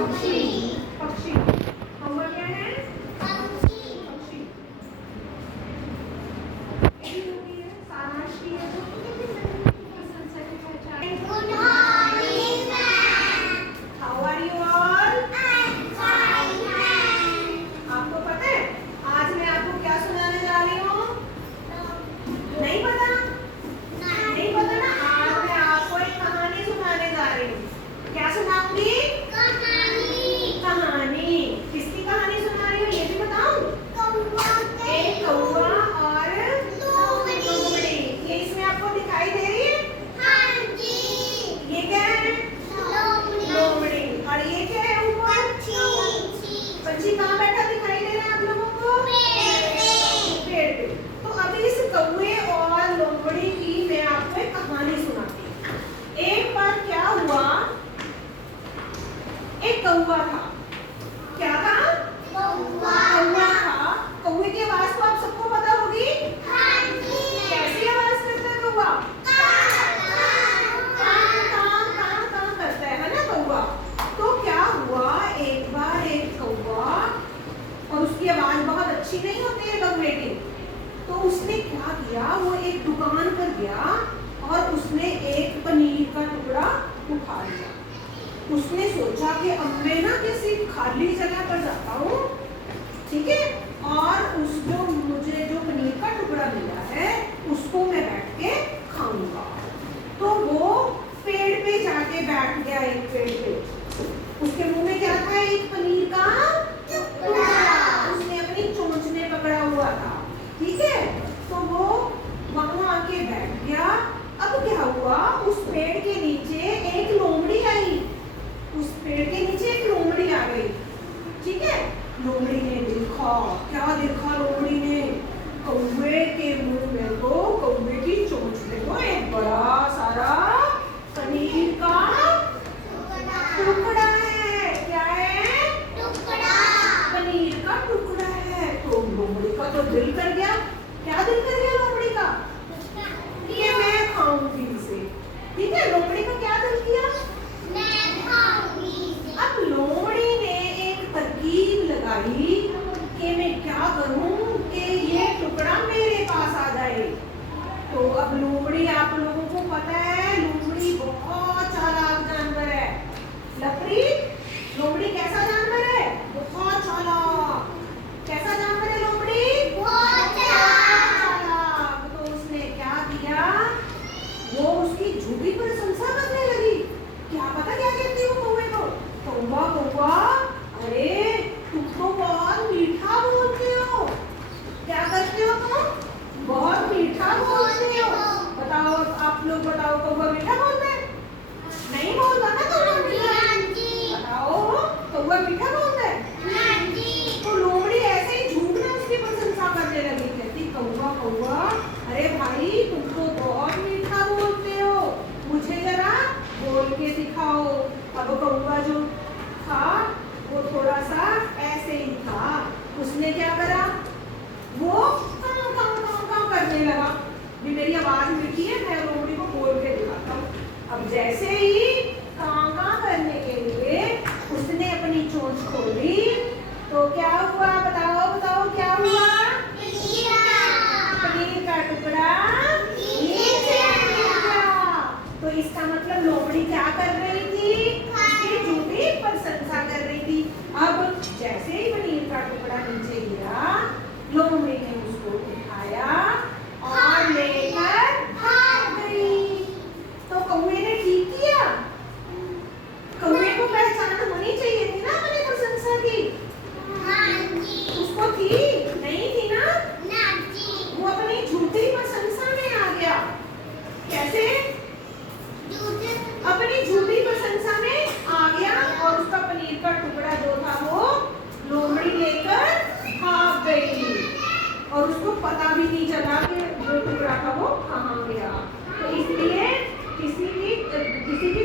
पक्षी। पक्षी कौवा क्या है? पक्षी। सारांश की है तो प्रशंसा की पहचान। Good morning ma'am. How are you all? I am fine ma'am. आपको पता है आज मैं आपको क्या सुनाने जा रही हूँ? नहीं पता? नहीं पता ना? आज मैं आपको एक कहानी सुनाने जा रही हूँ। क्या सुनाऊंगी? कहानी। किसकी कहानी सुना रही हूँ ये भी बताऊं? एक कौवा और लोमड़ी। ये इसमें आपको दिखाई दे रही है? हाँ जी। ये क्या है? लोमड़ी। और ये क्या है ऊपर? पक्षी कहाँ बैठा दिखाई दे रहा है आप लोगों को? पेड़ पे। तो अभी इस कौवे और लोमड़ी की मैं आपको एक कहानी सुनाती हूँ। एक बार क्या हुआ, एक कौवा था। क्या था? कौवा था। कौवे की आवाज तो आप सबको पता होगी? हाँ जी। कैसी आवाज करता है कौवा? कां करता है ना कौवा। तो क्या हुआ, एक बार एक कौवा, और उसकी आवाज बहुत अच्छी नहीं होती है कौवे की, तो उसने क्या किया, वो एक दुकान पर गया और उसने एक पनीर का टुकड़ा उठा लिया। उसने सोचा कि अब मैं ना किसी खाली जगह पर जाता हूँ, ठीक है, और उस मुझे जो पनीर का टुकड़ा मिला है उसको मैं बैठ के खाऊंगा। तो वो पेड़ पे जाके बैठ गया, एक पेड़ पे। उसके मुंह में क्या था? एक पनीर का टुकड़ा। उसने अपनी चोंच में पकड़ा हुआ था, ठीक है। तो वो वहां आके बैठ गया। अब क्या हुआ, उस पेड़ के नीचे एक लोमड़ी आई। उस पेड़ के नीचे एक लोमड़ी आ गई, ठीक है। लोमड़ी ने देखा, क्या देखा लोमड़ी ने? कौवे के मुंह में तो, कौवे की चोंच में तो एक बड़ा सारा पनीर का टुकड़ा है। क्या है? टुकड़ा। पनीर का टुकड़ा है। तो लोमड़ी का तो दिल कर गया। क्या दिल कर गया लोमड़ी का? ये मैं खाऊंगी इसे, ठीक है। लोमड़ी का क्या दिल किया? अब लोमड़ी ने एक तरकीब लगाई कि मैं क्या करूं कि ये टुकड़ा मेरे पास आ जाए। तो अब लोमड़ी, आप लोगों को पता है लोमड़ी बहुत चालाक जानवर है। लपरी, लोमड़ी कैसा जानवर है? बहुत चालाक। कैसा जानवर है लोमड़ी? बहुत चालाक। तो उसने क्या किया, वो उसकी झूठी प्रशंसा करने लगी। क्या पता क्या कहती हूँ कौवे को? कौवा कौवा, अरे तुम तो बहुत मीठा बोलते हो। क्या करते हो तुम? बहुत मीठा बोलते हो। बताओ, आप लोग बताओ, कौवा मीठा बोलता है? नहीं बोलता ना कौवा मीठा? बताओ, कौवा मीठा बोलता है? तो लोमड़ी ऐसे ही झूठ में उसकी प्रशंसा करने लगी। कहती कौवा कौवा, अरे भाई तुम तो बहुत मीठा बोलते हो, मुझे जरा बोल के दिखाओ। अब कौवा जो था वो थोड़ा सा ऐसे ही था। उसने क्या करा, वो कां कां कां कां करने लगा। भी मेरी आवाज मीठी है, मैं लोमड़ी को बोल के दिखाता हूँ। अब जैसे ही कां कां करने के लिए उसने अपनी चोंच खोली, तो क्या हुआ? बताओ बताओ क्या हुआ? पनीर का टुकड़ा नीचे गिर गया। तो इसका मतलब लोमड़ी क्या कर रही थी? उसकी झूठी प्रशंसा कर रही थी। अब जैसे ही पनीर का टुकड़ा नीचे गिरा, लोमड़ी ने उसको उठाया और लेकर भाग गई। तो कौवे ने ठीक किया। कौवे को पहचान होनी चाहिए थी ना अपनी प्रशंसा की। उसको थी नहीं थी ना? वो अपनी झूठी प्रशंसा में आ गया। कैसे? अपनी झूठी प्रशंसा में आ गया और उसका पनीर का टुकड़ा जो था वो लोमड़ी लेकर भाग गई और उसको पता भी नहीं चला कि जो टुकड़ा था वो कहाँ गया। तो इसलिए किसी की